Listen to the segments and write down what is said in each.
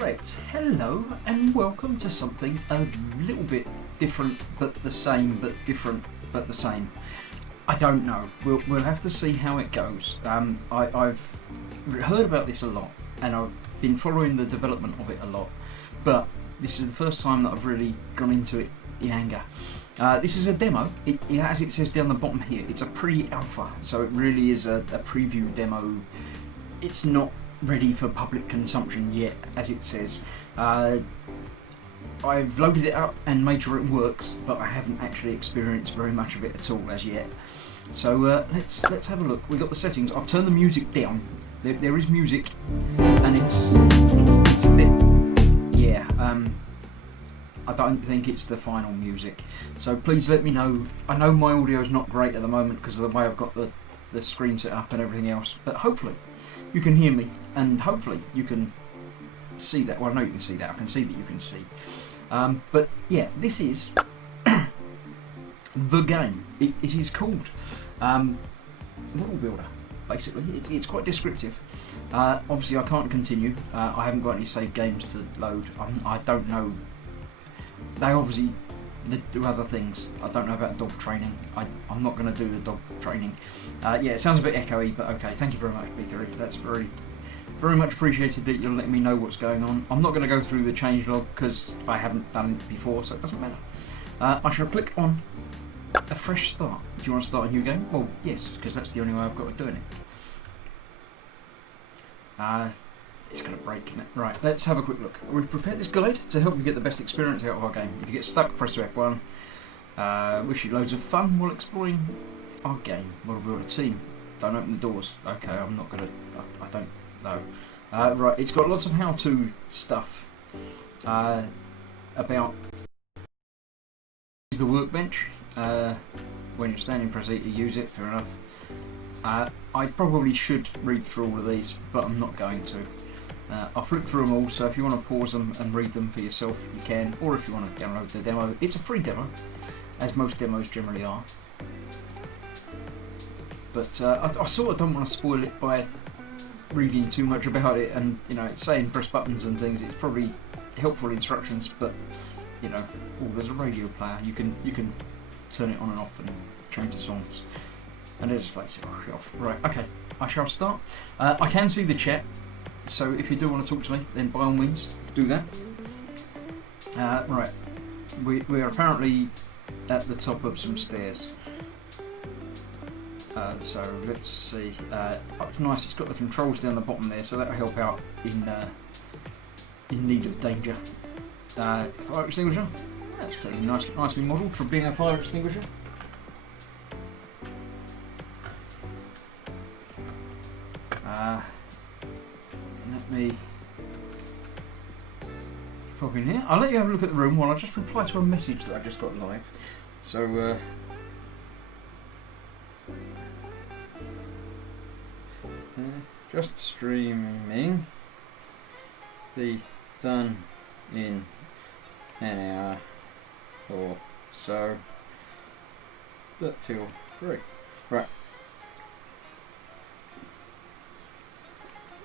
Right, hello and welcome to something a little bit different but the same, but different but the same. I don't know, we'll have to see how it goes. I've heard about this a lot and I've been following the development of it a lot, but this is the first time that I've really gone into it in anger. This is a demo. As it says down the bottom here, it's a pre-alpha, so it really is a preview demo. It's not ready for public consumption yet, as it says. I've loaded it up and made sure it works, but I haven't actually experienced very much of it at all as yet. So let's have a look. We've got the settings. I've turned the music down. There is music, and it's a bit, yeah. I don't think it's the final music. So please let me know. I know my audio is not great at the moment because of the way I've got the screen set up and everything else, but hopefully you can hear me, and hopefully you can see that. Well, I know you can see that. I can see that you can see. But yeah, this is the game. It is called Model Builder. Basically, it's quite descriptive. Obviously, I can't continue. I haven't got any saved games to load. I don't know. They obviously do other things. I don't know about dog training. I'm not going to do the dog training. Yeah, it sounds a bit echoey, but okay. Thank you very much, B3. That's very, very much appreciated that you're letting me know what's going on. I'm not going to go through the changelog because I haven't done it before, so it doesn't matter. I shall click on a fresh start. Do you want to start a new game? Well, yes, because that's the only way I've got of doing it. It's going to break, isn't it? Right, let's have a quick look. We've prepared this guide to help you get the best experience out of our game. If you get stuck, press F1. Wish you loads of fun while exploring our game. Model Builder team. Don't open the doors. Okay, I'm not going to... I don't know. Right, it's got lots of how-to stuff about the workbench. When you're standing, press E to use it. Fair enough. I probably should read through all of these, but I'm not going to. I'll flip through them all, so if you want to pause them and read them for yourself, you can, or if you want to download the demo. It's a free demo, as most demos generally are. But I sort of don't want to spoil it by reading too much about it, and it's saying press buttons and things. It's probably helpful instructions, but there's a radio player. You can turn it on and off and change the songs. And it just likes it off. Right, okay, I shall start. I can see the chat, so if you do want to talk to me, then by all means, do that. Right, we are apparently at the top of some stairs. So let's see. It's nice, it's got the controls down the bottom there, so that'll help out in need of danger. Fire extinguisher. That's fairly nicely modelled for being a fire extinguisher. Let me pop in here. I'll let you have a look at the room while I just reply to a message that I just got live. So, just streaming. Be done in an hour or so. But feel free. Right.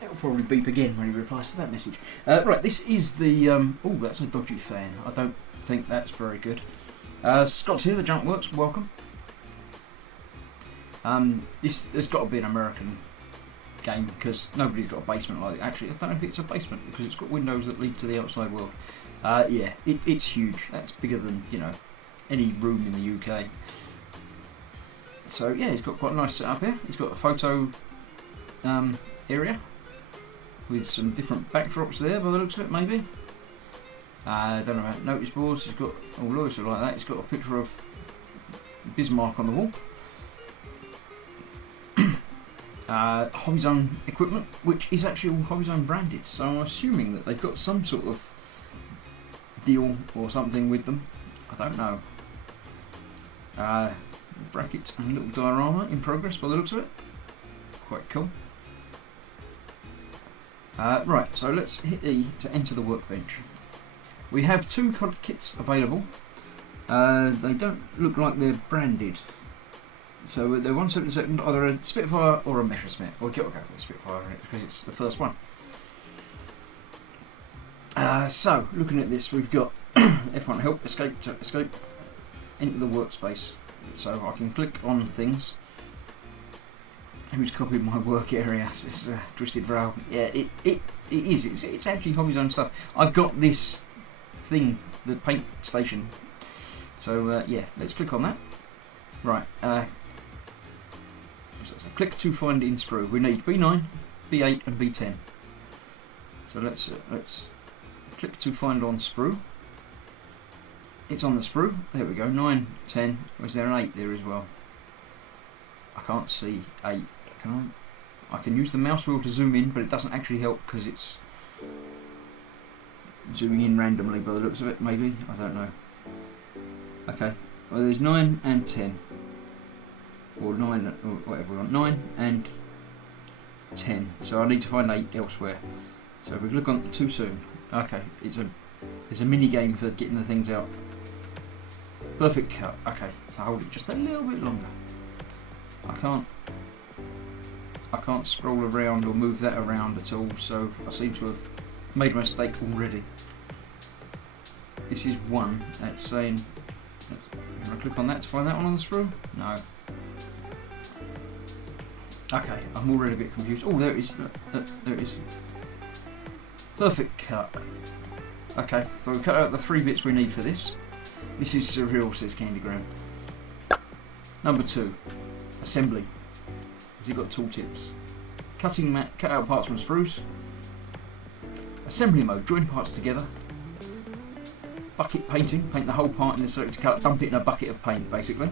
It'll probably beep again when he replies to that message. Right, this is the... oh, that's a dodgy fan. I don't think that's very good. Scott's here, the junk works. Welcome. This has got to be an American game because nobody's got a basement like it. Actually, I don't know if it's a basement because it's got windows that lead to the outside world. Yeah, it's huge. That's bigger than, any room in the UK. So, yeah, he's got quite a nice setup here. He's got a photo area with some different backdrops there by the looks of it, maybe. I don't know about notice boards. He's got all loads of like that. He's got a picture of Bismarck on the wall. Hobbyzone equipment, which is actually all Hobbyzone branded, so I'm assuming that they've got some sort of deal or something with them. I don't know. Brackets and a little diorama in progress by the looks of it. Quite cool. Right, so let's hit E to enter the workbench. We have two COD kits available. They don't look like they're branded. So they're 1/72, either a Spitfire or a Messerschmitt. We'll go for the Spitfire because it's the first one. So, looking at this, we've got F1 help, escape into the workspace. So I can click on things. Who's copied my work area? It's Twisted Rail. Yeah, it is. It's actually Hobby's own stuff. I've got this thing, the paint station. So yeah, let's click on that. Right. Click to find in sprue. We need B9, B8, and B10. So let's click to find on sprue. It's on the sprue. There we go. 9, 10. Was there an 8 there as well? I can't see 8. Can I? I can use the mouse wheel to zoom in, but it doesn't actually help because it's zooming in randomly by the looks of it. Maybe, I don't know. Okay. Well, there's 9 and 10. Or 9, or whatever we want. 9 and 10. So I need to find 8 elsewhere. So if we click on too soon. Okay, there's a mini game for getting the things out. Perfect cut. Okay, so hold it just a little bit longer. I can't scroll around or move that around at all, so I seem to have made a mistake already. This is 1. That's saying. Can I click on that to find that one on the sprue? No. Okay, I'm already a bit confused. Oh, there it is. There it is. Perfect cut. Okay, so we've cut out the 3 bits we need for this. This is surreal, says Candygram. Number 2, assembly. Has he got tooltips? Cutting mat, cut out parts from sprues. Assembly mode, join parts together. Bucket painting, paint the whole part in the selected colour, dump it in a bucket of paint, basically.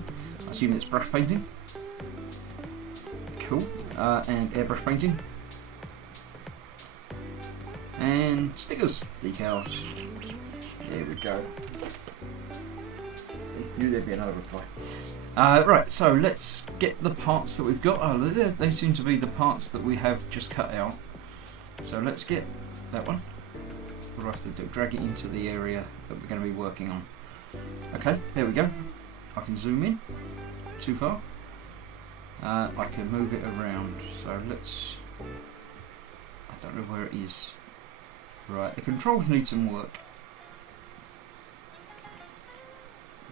Assuming it's brush painting. Cool. And airbrush painting. And stickers, decals. There we go. Knew there'd be another reply. Right, so let's get the parts that we've got. Oh, they seem to be the parts that we have just cut out. So let's get that one. What do I have to do? Drag it into the area that we're going to be working on. Okay, there we go. I can zoom in. Too far. I can move it around. So let's... I don't know where it is. Right, the controls need some work.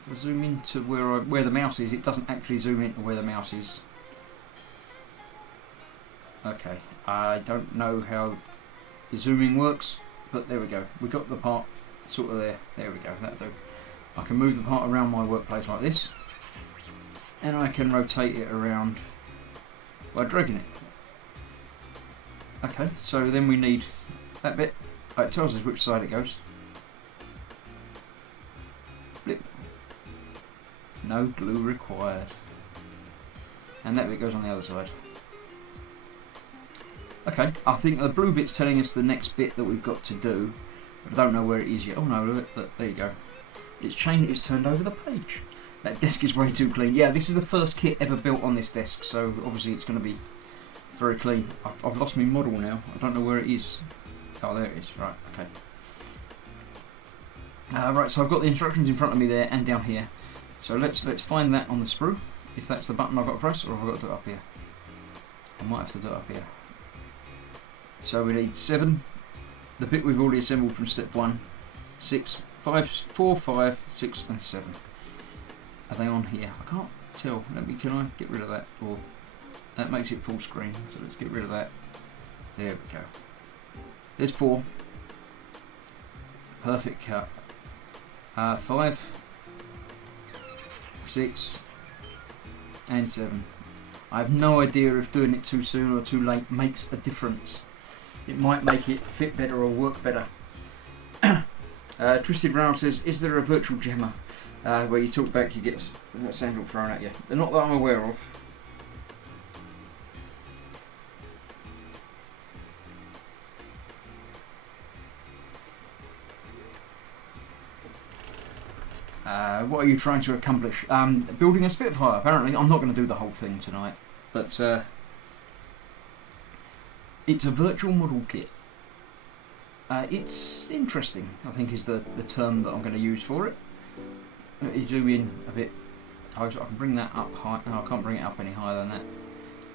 If I zoom into where the mouse is, it doesn't actually zoom into where the mouse is. Okay, I don't know how the zooming works, but there we go. We got the part sort of there. There we go, that'll do. I can move the part around my workplace like this, and I can rotate it around by dragging it. Okay, so then we need that bit. It tells us which side it goes. Flip. No glue required. And that bit goes on the other side. Okay, I think the blue bit's telling us the next bit that we've got to do, but I don't know where it is yet. Oh no, look, there you go. It's turned over the page. That desk is way too clean. Yeah, this is the first kit ever built on this desk, so obviously it's going to be very clean. I've lost my model now. I don't know where it is. Oh, there it is. Right, okay. Right, so I've got the instructions in front of me there and down here. So let's find that on the sprue. If that's the button I've got to press, or have I got to do it up here? I might have to do it up here. So we need 7. The bit we've already assembled from step 1. 6, 5, 4, 5, 6, and 7. Are they on here? I can't tell. Can I get rid of that? Or that makes it full screen. So let's get rid of that. There we go. There's 4. Perfect cut. 5, 6, and 7. I have no idea if doing it too soon or too late makes a difference. It might make it fit better or work better. Twisted Rail says, is there a virtual jammer where you talk back, you get a sandal thrown at you? Not that I'm aware of. What are you trying to accomplish? Building a Spitfire, apparently. I'm not going to do the whole thing tonight, but it's a virtual model kit. It's interesting, I think is the term that I'm going to use for it. Let me zoom in a bit. I can bring that up high. No, I can't bring it up any higher than that.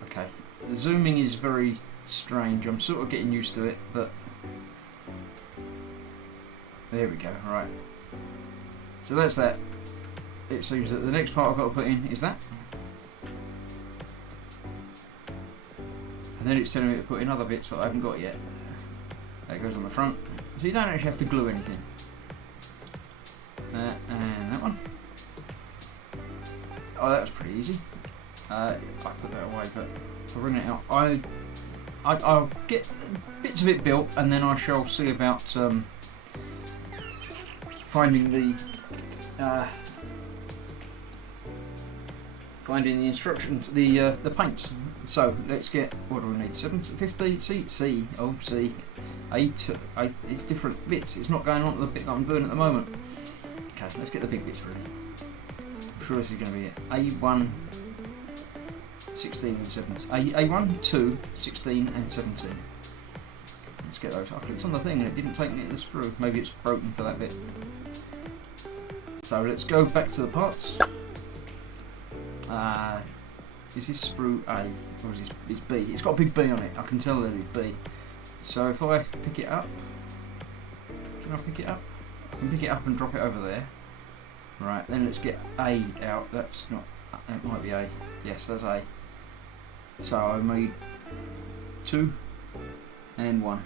Okay, the zooming is very strange. I'm sort of getting used to it, but There we go, right. So that's that. It seems that the next part I've got to put in is that. And then it's telling me to put in other bits that I haven't got yet. That goes on the front. So you don't actually have to glue anything. And that one. Oh, that was pretty easy. I put that away, but to run it out, I'll get bits of it built, and then I shall see about finding the instructions, the paints. So let's get, what do we need? 750 C. Oh, C. A2. It's different bits. It's not going on to the bit that I'm doing at the moment. Okay, let's get the big bits ready. I'm sure this is going to be it. A1, 16 and 17. A1, 2, 16 and 17. Let's get those. I clicked on the thing and it didn't take me to the sprue. Maybe it's broken for that bit. So let's go back to the parts. Is this sprue A or is this it's B? It's got a big B on it. I can tell that it's B. So if I pick it up, can I pick it up? I can pick it up and drop it over there. Right, then let's get A out. That's not, it might be A. Yes, that's A. So I made 2 and 1.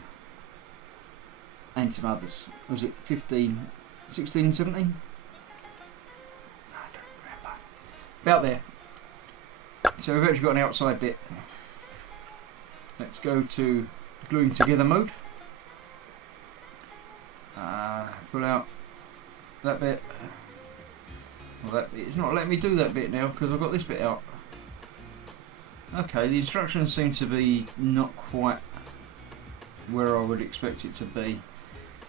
And some others. Was it 15, 16, 17? I don't remember. About there. So we've actually got an outside bit. Let's go to gluing together mode. Pull out that bit. Well, that bit. It's not letting me do that bit now because I've got this bit out. Okay, the instructions seem to be not quite where I would expect it to be,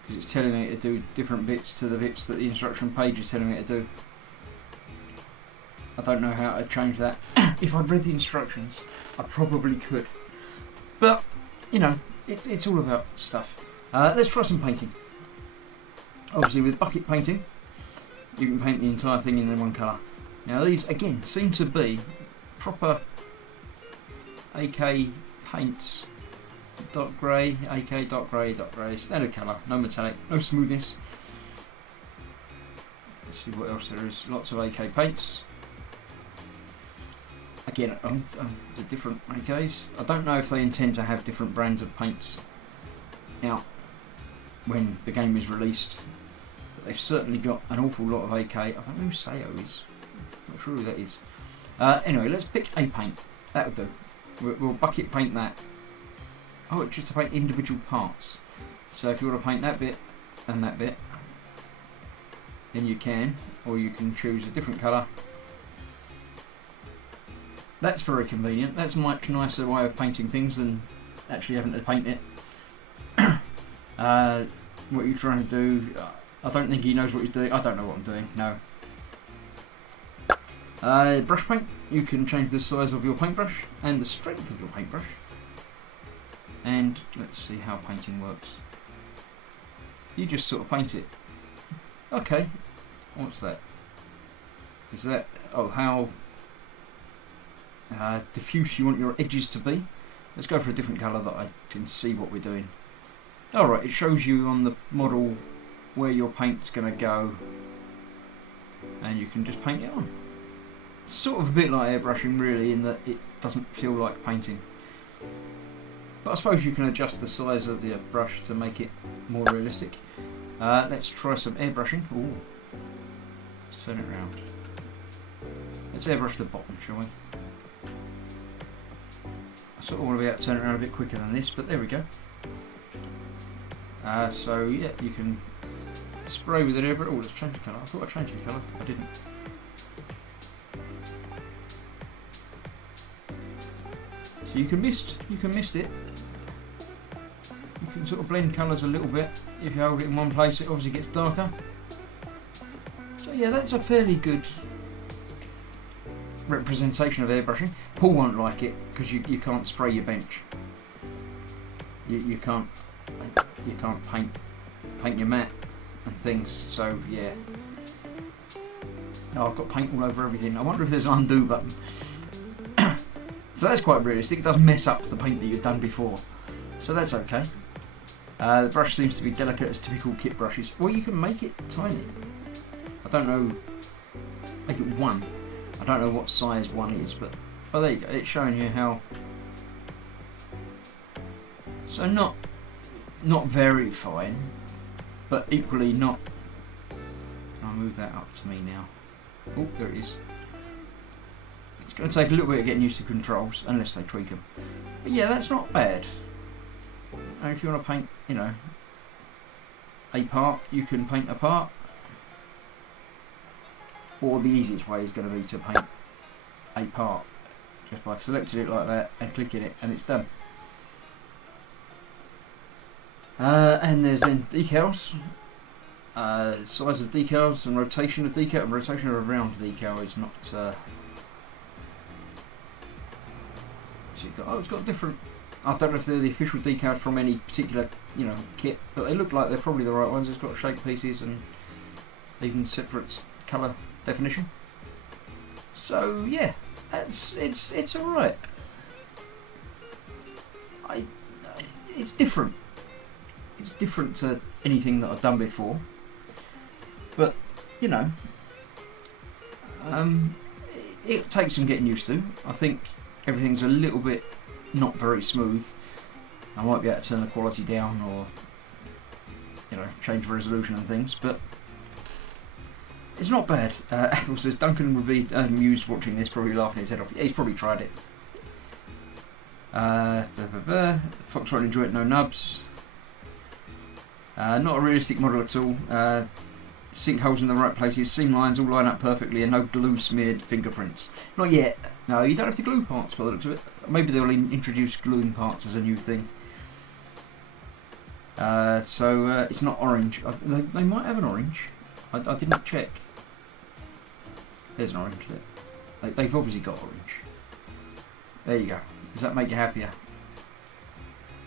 because it's telling me to do different bits to the bits that the instruction page is telling me to do. I don't know how to change that. If I'd read the instructions, I probably could. But, you know, it's all about stuff. Let's try some painting. Obviously with bucket painting, you can paint the entire thing in one colour. Now these, again, seem to be proper AK paints. Dot grey, AK dot grey, standard colour, no metallic, no smoothness. Let's see what else there is. Lots of AK paints. Again, the different AKs. I don't know if they intend to have different brands of paints out when the game is released. But they've certainly got an awful lot of AK. I don't know who Sayo is. I'm not sure who that is. Anyway, let's pick a paint. That'll do. We'll bucket paint that. Oh, it's just to paint individual parts. So if you want to paint that bit and that bit, then you can, or you can choose a different colour. That's very convenient. That's a much nicer way of painting things than actually having to paint it. What you're trying to do, I don't think he knows what he's doing. I don't know what I'm doing, no. Brush paint, you can change the size of your paintbrush and the strength of your paintbrush. And let's see how painting works. You just sort of paint it. Okay, what's that? Is that, oh, how diffuse you want your edges to be? Let's go for a different colour that I can see what we're doing. Alright, it shows you on the model where your paint's going to go, and you can just paint it on. Sort of a bit like airbrushing really, in that it doesn't feel like painting. But I suppose you can adjust the size of the brush to make it more realistic. Let's try some airbrushing. Ooh. Let's turn it around. Let's airbrush the bottom, shall we? I sort of want to be able to turn it around a bit quicker than this, but there we go. So yeah, you can spray with an airbrush. Oh, let's change the colour. I thought I changed the colour. I didn't. So you can mist it. You can sort of blend colours a little bit. If you hold it in one place, it obviously gets darker. So yeah, that's a fairly good representation of airbrushing. Paul won't like it because you can't spray your bench. You can't paint your mat and things. So yeah. Oh, I've got paint all over everything. I wonder if there's an undo button. So that's quite realistic. It does mess up the paint that you've done before. So that's okay. The brush seems to be delicate as typical kit brushes. Well, you can make it tiny. I don't know. Make it 1. I don't know what size 1 is, but oh, there you go. It's showing you how. So not very fine, but equally not. I'll move that up to me now. Oh, there it is. It's going to take a little bit of getting used to controls, unless they tweak them. But yeah, that's not bad. And if you want to paint, you know, a part, you can paint a part. Or the easiest way is going to be to paint a part. Just by selecting it like that and clicking it, and it's done. And there's then decals. Size of decals and rotation of decal. And rotation of a round decal is not. So it's got different. I don't know if they're the official decals from any particular, you know, kit, but they look like they're probably the right ones. It's got shape pieces and even separate colour definition. So yeah, it's all right. It's different. It's different to anything that I've done before, but you know, it takes some getting used to. I think everything's a little bit not very smooth. I might be able to turn the quality down or, you know, change the resolution and things, but it's not bad. Ethel says Duncan would be amused watching this, probably laughing his head off. Yeah, he's probably tried it. Fox won't enjoy it, no nubs. Not a realistic model at all. Sinkholes in the right places, seam lines all line up perfectly, and no glue smeared fingerprints. Not yet. No, you don't have to glue parts by the looks of it. Maybe they'll introduce gluing parts as a new thing. So it's not orange. They might have an orange. I didn't check. There's an orange there. They've obviously got orange. There you go. Does that make you happier?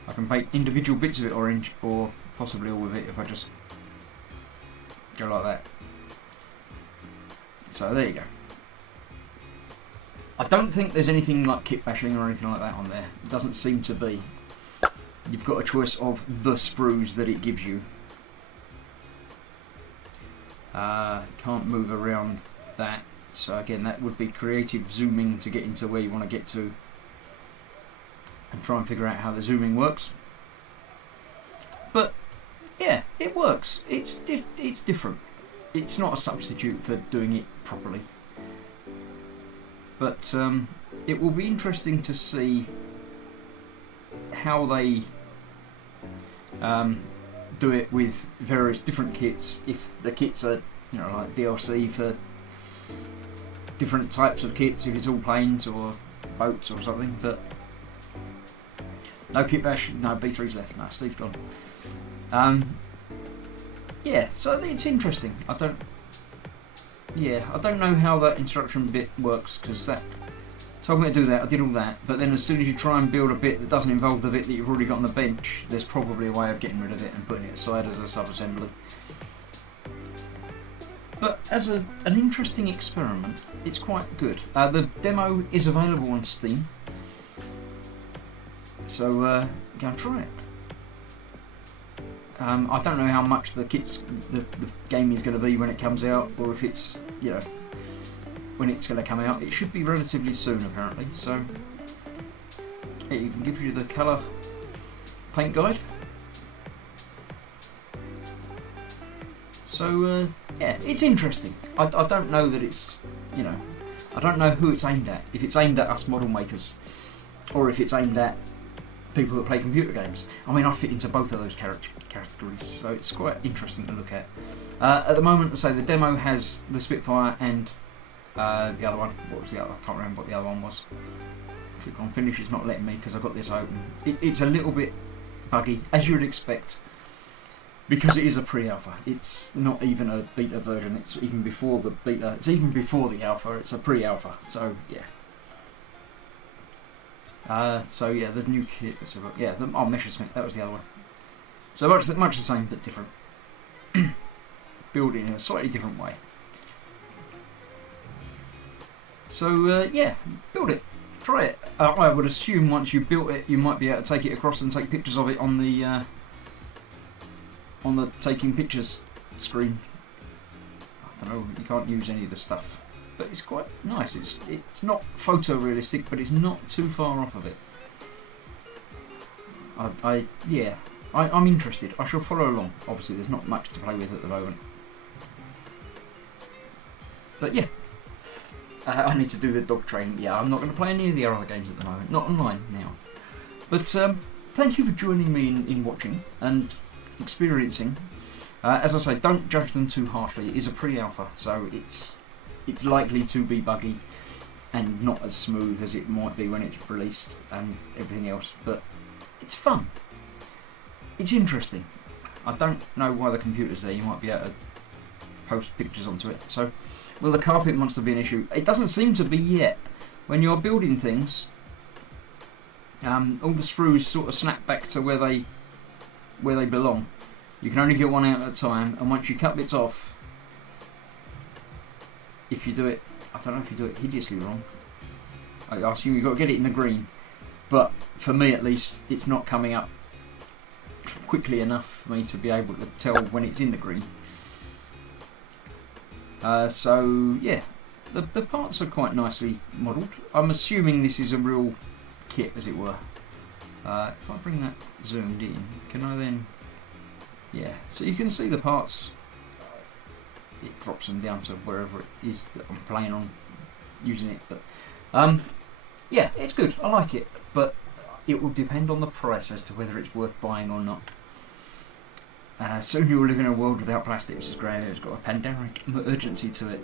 I can paint individual bits of it orange, or possibly all of it if I just go like that. So there you go. I don't think there's anything like kit bashing or anything like that on there. It doesn't seem to be. You've got a choice of the sprues that it gives you. Can't move around that. So again, that would be creative zooming to get into where you want to get to, and try and figure out how the zooming works. But yeah, it works. It's different. It's not a substitute for doing it properly. But it will be interesting to see how they do it with various different kits. If the kits are, you know, like DLC for different types of kits, if it's all planes or boats or something. But no kit bash. No, B3's left. No, Steve's gone. Yeah, so it's interesting. I don't know how that instruction bit works, because that told me to do that. I did all that, but then as soon as you try and build a bit that doesn't involve the bit that you've already got on the bench, there's probably a way of getting rid of it and putting it aside as a sub-assembly. But as an interesting experiment, it's quite good. The demo is available on Steam, so go and try it. I don't know how much the game is going to be when it comes out, or if it's, you know, when it's going to come out. It should be relatively soon, apparently. So it even gives you the colour paint guide. So yeah, it's interesting. I don't know that it's, you know, I don't know who it's aimed at. If it's aimed at us model makers, or if it's aimed at people that play computer games. I mean, I fit into both of those categories, so it's quite interesting to look at. At the moment, so the demo has the Spitfire and the other one. What was the other? I can't remember what the other one was. Click on finish, it's not letting me because I've got this open. It's a little bit buggy, as you would expect, because it is a pre-alpha. It's not even a beta version. It's even before the beta. It's even before the alpha. It's a pre-alpha. So yeah. So yeah, the new kit. Yeah, Messerschmitt. That was the other one. So much the same but different. Built in a slightly different way. So yeah, build it, try it. I would assume once you built it, you might be able to take it across and take pictures of it on the on the taking pictures screen. I don't know, you can't use any of the stuff, but it's quite nice. It's not photorealistic, but it's not too far off of it. I'm interested. I shall follow along. Obviously, there's not much to play with at the moment, but yeah, I need to do the dog training. Yeah, I'm not going to play any of the other games at the moment, not online now. But thank you for joining me in watching and experiencing. As I say, don't judge them too harshly. It is a pre-alpha, so it's likely to be buggy and not as smooth as it might be when it's released and everything else. But it's fun. It's interesting. I don't know why the computer's there. You might be able to post pictures onto it. So, will the carpet monster be an issue? It doesn't seem to be yet. When you're building things, all the screws sort of snap back to where they belong. You can only get one out at a time, and once you cut bits off, if you do it, I don't know if you do it hideously wrong. I assume you've got to get it in the green, but for me at least, it's not coming up quickly enough for me to be able to tell when it's in the green. So yeah, the parts are quite nicely modelled. I'm assuming this is a real kit, as it were. If I bring that zoomed in, can I then? Yeah, so you can see the parts. It drops them down to wherever it is that I'm planning on using it. But yeah, it's good. I like it, but it will depend on the price as to whether it's worth buying or not. Soon you will live in a world without plastic, Mrs. Graham. It's got a pandemic urgency to it.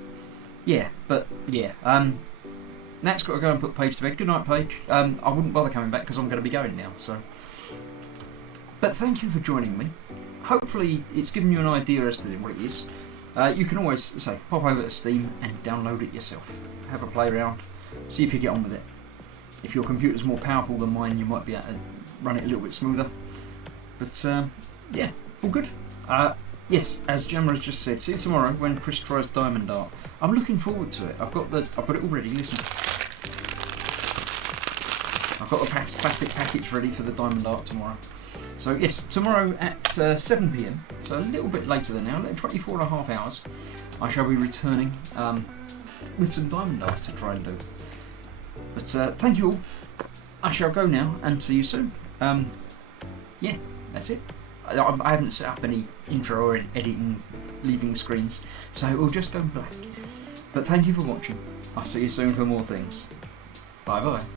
Yeah, but yeah. Nat's got to go and put Paige to bed. Good night, Paige. I wouldn't bother coming back because I'm going to be going now. So, but thank you for joining me. Hopefully, it's given you an idea as to what it is. You can always say pop over to Steam and download it yourself. Have a play around. See if you get on with it. If your computer's more powerful than mine, you might be able to run it a little bit smoother. But yeah, all good. Yes, as Gemma has just said, see you tomorrow when Chris tries Diamond Art. I'm looking forward to it. I've got it all ready. Listen, I've got the plastic package ready for the Diamond Art tomorrow. So yes, tomorrow at 7 PM, so a little bit later than now, 24.5 hours, I shall be returning with some Diamond Art to try and do. But thank you all. I shall go now and see you soon. Yeah, that's it. I haven't set up any intro or editing, leaving screens, so it will just go black. But thank you for watching. I'll see you soon for more things. Bye bye.